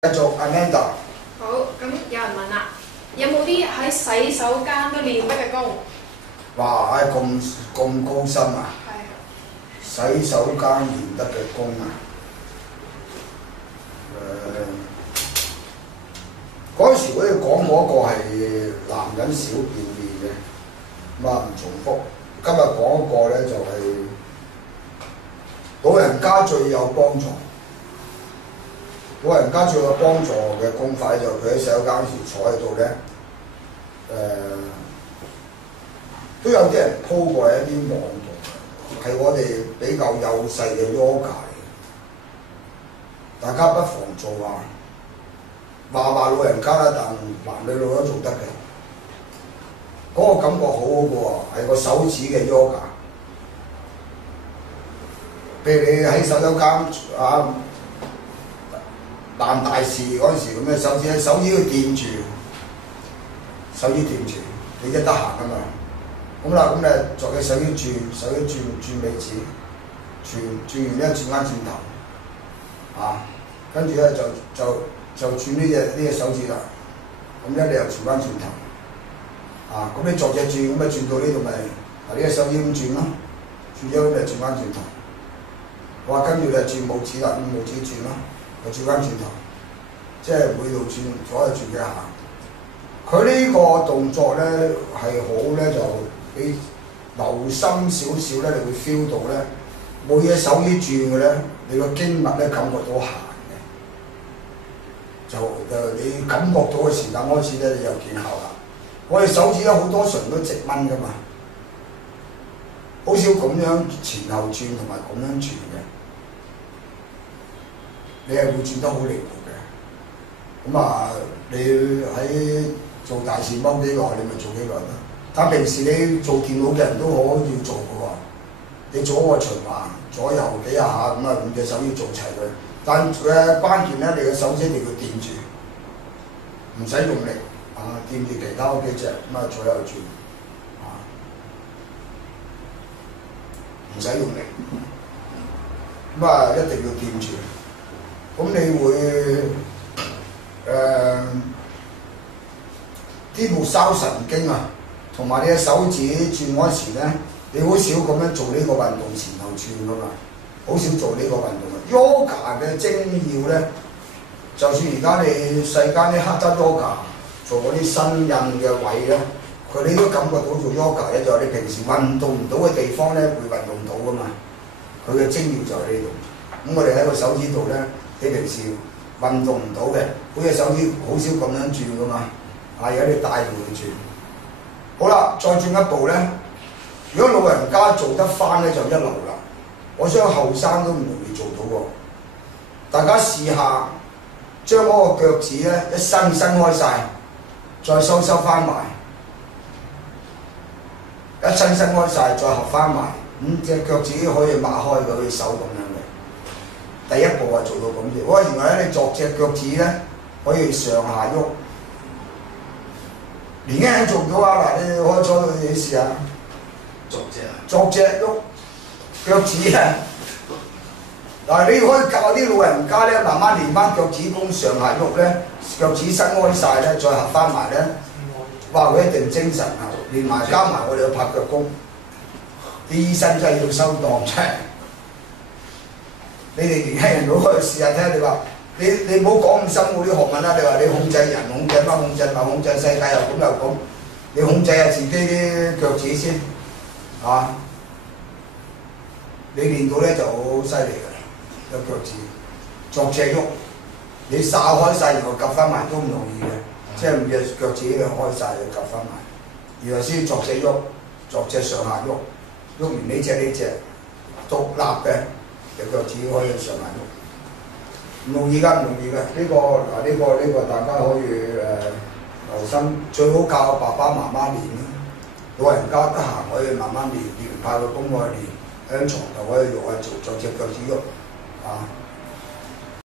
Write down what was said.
繼續 Amanda。好，咁有人問啦，有冇啲喺洗手間都練得嘅功？哇！咁高深啊！係。洗手間練得嘅功啊！嗰陣時好似講嗰個係男人小便練嘅，咁啊唔重複。今日講嗰個咧就係老人家最有幫助。老人家最有幫助嘅功法就佢喺洗手間時坐喺度咧，都有啲人鋪過喺一啲網度，係我哋比較幼細嘅 yoga 嚟，大家不妨做下。話老人家啦，但男女老都做得嘅，嗰個感覺好好嘅喎，係個手指嘅 yoga。譬如你喺洗手間啊〜辦大事嗰陣時咁嘅手指要掂住，手指掂住，你一得閒啊嘛。咁啦，咁咧作嘅手指轉尾指，轉完咧轉翻轉頭，啊，跟住咧就轉呢隻手指啦。咁咧你又轉翻轉頭，啊，咁你作隻轉咁啊轉到呢度咪，呢隻手指咁轉咯，轉咗咁就轉翻轉頭。我話跟住就轉拇指啦，拇指轉啦。又轉翻轉頭，即係每度轉左右轉幾下。佢呢個動作咧係好咧，就你留心少少咧，你會 feel 到咧，每嘢手指轉嘅咧，你個經脈咧感覺到行嘅，就你感覺到嘅時間開始咧，你就見效啦。我哋手指咧好多時都直掹噶嘛，好少咁樣前後轉同埋咁樣轉嘅。你係會轉得好靈活嘅，咁啊，你喺做大事踎幾耐，你咪做幾耐咯。但平時你做電腦嘅人都可以做嘅喎，你做個循環，左右幾下咁啊，五隻手要做齊佢。但關鍵咧，你嘅手指一定要掂住，唔使用力啊，掂住其他嗰幾隻咁啊，左右轉啊，唔使用力，咁啊，一定要掂住。咁你會啲末梢神經啊，同埋你嘅手指轉嗰時咧，你好少咁樣做呢個運動前後轉噶嘛，好少做呢個運動嘅。Yoga 嘅精要咧，就算而家你世間啲黑質 yoga 做嗰啲新印嘅位咧，你都感覺到做 yoga 咧，就係你平時運動唔到嘅地方咧，會運動到噶嘛。佢嘅精要就喺呢度。咁我哋喺個手指度咧。你平時運動唔到嘅，好似手指好少咁樣轉噶嘛，而家你帶住佢轉。好啦，再轉一步咧，如果老人家做得翻咧就一流啦。我相信後生都唔容易做到喎。大家試下將嗰個腳趾咧一伸開晒，再收翻埋，一伸開晒，再合翻埋，咁隻腳趾可以擘開佢隻手咁樣。第一步係做到咁嘅，哇！原來咧你作隻腳趾咧可以上下喐，年輕人做唔到啊！嗱，你開咗你試下，作隻喐腳趾啊！嗱，你可以教啲老人家咧，慢慢練翻腳趾功上下喐咧，腳趾伸開晒咧，再合翻埋咧，哇！佢一定精神啊！連埋加埋我哋嘅拍腳功，啲醫生真係要收檔真係。你哋年輕人都可以試下睇下，你話你唔好講咁深奧啲學問啦。你話你控制人、控制乜、控制物、控制世界又咁又咁，你控制下自己啲腳趾先，啊！你練到咧就好犀利㗎啦，個腳趾作隻喐，你哨開晒，然後夾翻埋都唔容易嘅，即係唔隻腳趾你開晒，你夾翻埋，然後先作隻喐，作隻上下喐，喐完呢隻獨立嘅。隻腳趾可以上埋喐，唔容易㗎，唔容易㗎。呢個大家可以留心，最好教爸爸媽媽練啦。老人家得閒可以慢慢練，練完派個功可以練，喺床頭可以喐下做隻腳趾喐，啊〜